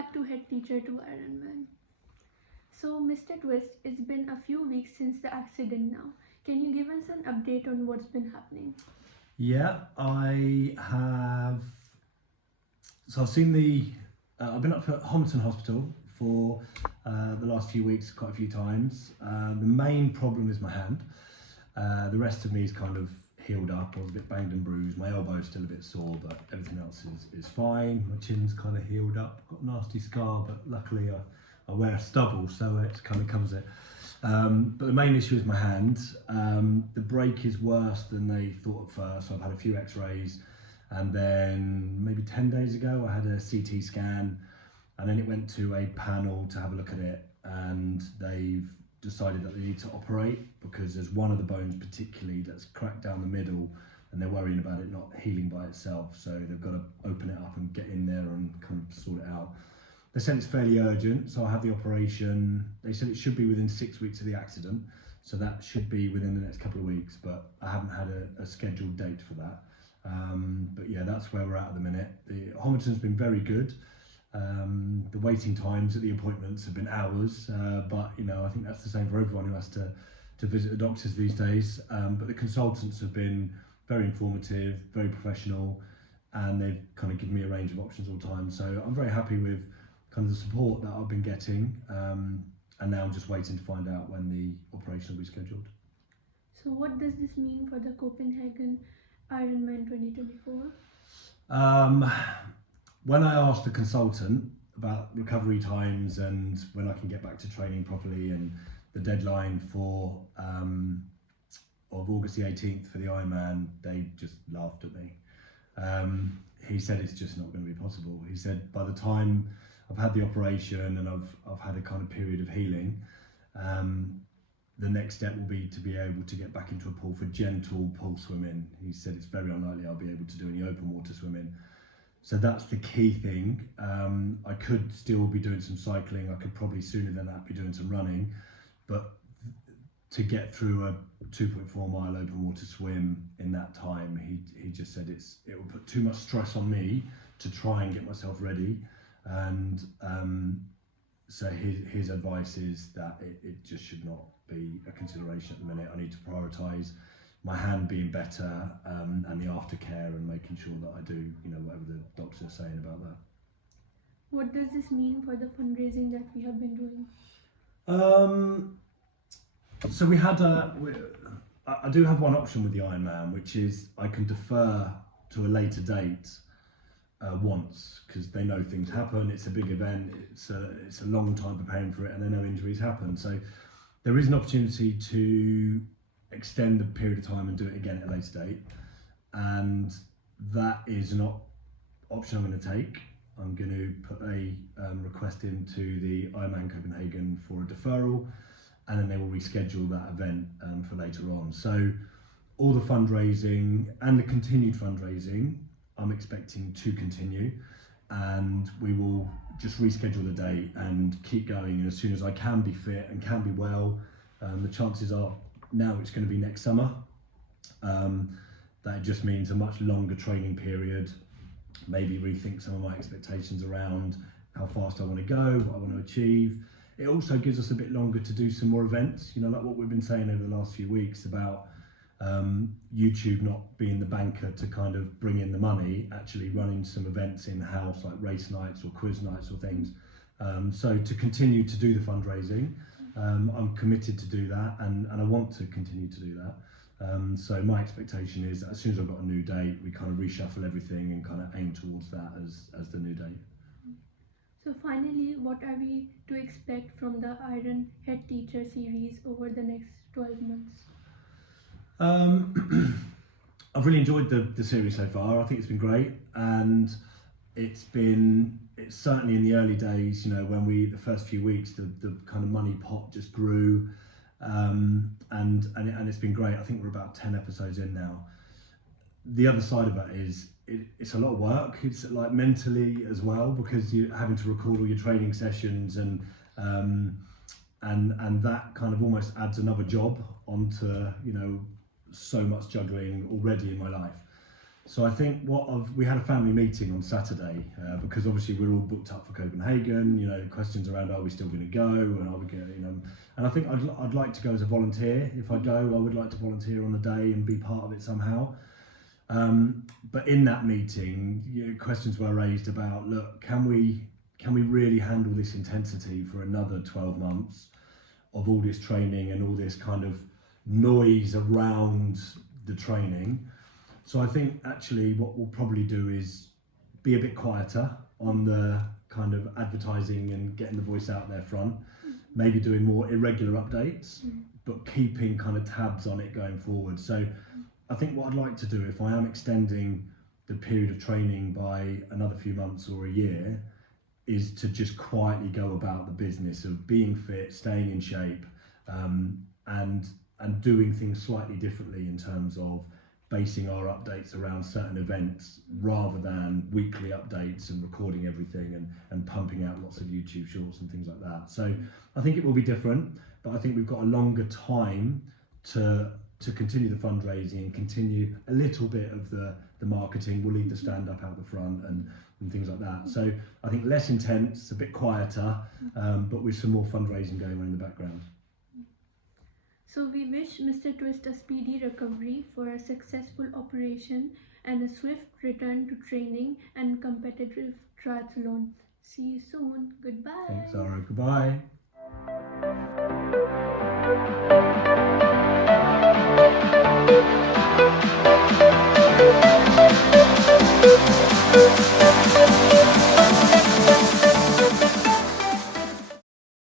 back to Head Teacher to Ironman. So, Mr. Twist, it's been a few weeks since the accident now. Can you give us an update on what's been happening? Yeah, I have. So I've seen I've been up at Homerton Hospital for the last few weeks, quite a few times. The main problem is my hand. The rest of me is kind of healed up. I was a bit banged and bruised. My elbow's still a bit sore, but everything else is fine. My chin's kind of healed up. Got a nasty scar, but luckily I wear a stubble, so it kind of covers it. But the main issue is my hand. The break is worse than they thought at first. So I've had a few x-rays, and then maybe 10 days ago I had a CT scan, and then it went to a panel to have a look at it, and they've decided that they need to operate because there's one of the bones particularly that's cracked down the middle, and they're worrying about it not healing by itself, so they've got to open it up and get in there and kind of sort it out. They said it's fairly urgent, so I'll have the operation. They said it should be within 6 weeks of the accident, so that should be within the next couple of weeks, but I haven't had a scheduled date for that. But yeah, that's where we're at the minute. The Homerton's been very good. The waiting times at the appointments have been hours, but you know, I think that's the same for everyone who has to visit the doctors these days. But the consultants have been very informative, very professional, and they've kind of given me a range of options all the time. So I'm very happy with kind of the support that I've been getting, and now I'm just waiting to find out when the operation will be scheduled. So, what does this mean for the Copenhagen Ironman 2024? When I asked the consultant about recovery times and when I can get back to training properly, and the deadline for of August the 18th for the Ironman, they just laughed at me. He said it's just not going to be possible. He said by the time I've had the operation and I've had a kind of period of healing, the next step will be to be able to get back into a pool for gentle pool swimming. He said it's very unlikely I'll be able to do any open water swimming. So that's the key thing. I could still be doing some cycling. I could probably sooner than that be doing some running, but to get through a 2.4 mile open water swim in that time, he just said it will put too much stress on me to try and get myself ready. And so his advice is that it just should not be a consideration at the minute. I need to prioritise my hand being better, and the aftercare, and making sure that I do, you know, whatever the doctors are saying about that. What does this mean for the fundraising that we have been doing? So I do have one option with the Ironman, which is I can defer to a later date once, because they know things happen. It's a big event. It's a long time preparing for it, and they know injuries happen. So there is an opportunity to extend the period of time and do it again at a later date, and that is an option I'm going to take. I'm going to put a request into the Ironman Copenhagen for a deferral, and then they will reschedule that event for later on. So all the fundraising and the continued fundraising I'm expecting to continue, and we will just reschedule the date and keep going. And as soon as I can be fit and can be well, the chances are now it's going to be next summer. That just means a much longer training period, maybe rethink some of my expectations around how fast I want to go, what I want to achieve. It also gives us a bit longer to do some more events, you know, like what we've been saying over the last few weeks about YouTube not being the banker to kind of bring in the money, actually running some events in-house like race nights or quiz nights or things. So to continue to do the fundraising, I'm committed to do that, and I want to continue to do that. So my expectation is that as soon as I've got a new date, we kind of reshuffle everything and kind of aim towards that as the new date. So finally, what are we to expect from the Iron Head Teacher series over the next 12 months? I've really enjoyed the series so far. I think it's been great, and it's certainly in the early days, you know, when the first few weeks, the kind of money pot just grew, and it's been great. I think we're about 10 episodes in now. The other side of it is it's a lot of work. It's like mentally as well, because you're having to record all your training sessions, and that kind of almost adds another job onto, you know, so much juggling already in my life. So I think we had a family meeting on Saturday because obviously we're all booked up for Copenhagen. You know, questions around are we still going to go and are we going, you know, and I think I'd like to go as a volunteer. If I go, I would like to volunteer on the day and be part of it somehow. But in that meeting, you know, questions were raised about, look, can we really handle this intensity for another 12 months of all this training and all this kind of noise around the training? So I think actually what we'll probably do is be a bit quieter on the kind of advertising and getting the voice out there front, maybe doing more irregular updates, but keeping kind of tabs on it going forward. So I think what I'd like to do, if I am extending the period of training by another few months or a year, is to just quietly go about the business of being fit, staying in shape, and doing things slightly differently in terms of basing our updates around certain events rather than weekly updates and recording everything and pumping out lots of YouTube shorts and things like that. So I think it will be different, but I think we've got a longer time to continue the fundraising and continue a little bit of the marketing. We'll leave the stand up out the front and things like that. So I think less intense, a bit quieter, but with some more fundraising going on in the background. So we wish Mr. Twist a speedy recovery for a successful operation and a swift return to training and competitive triathlon. See you soon. Goodbye. Thanks, Zara. Goodbye.